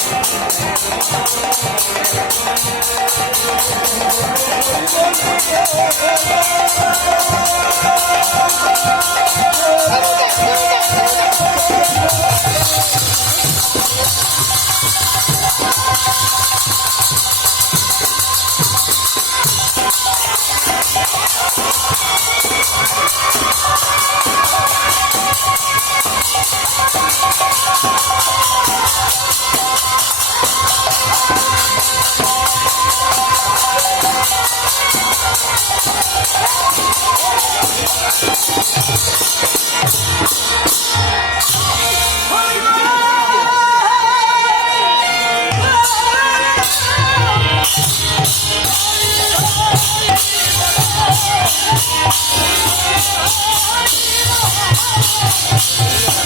I'm gonna go Yeah.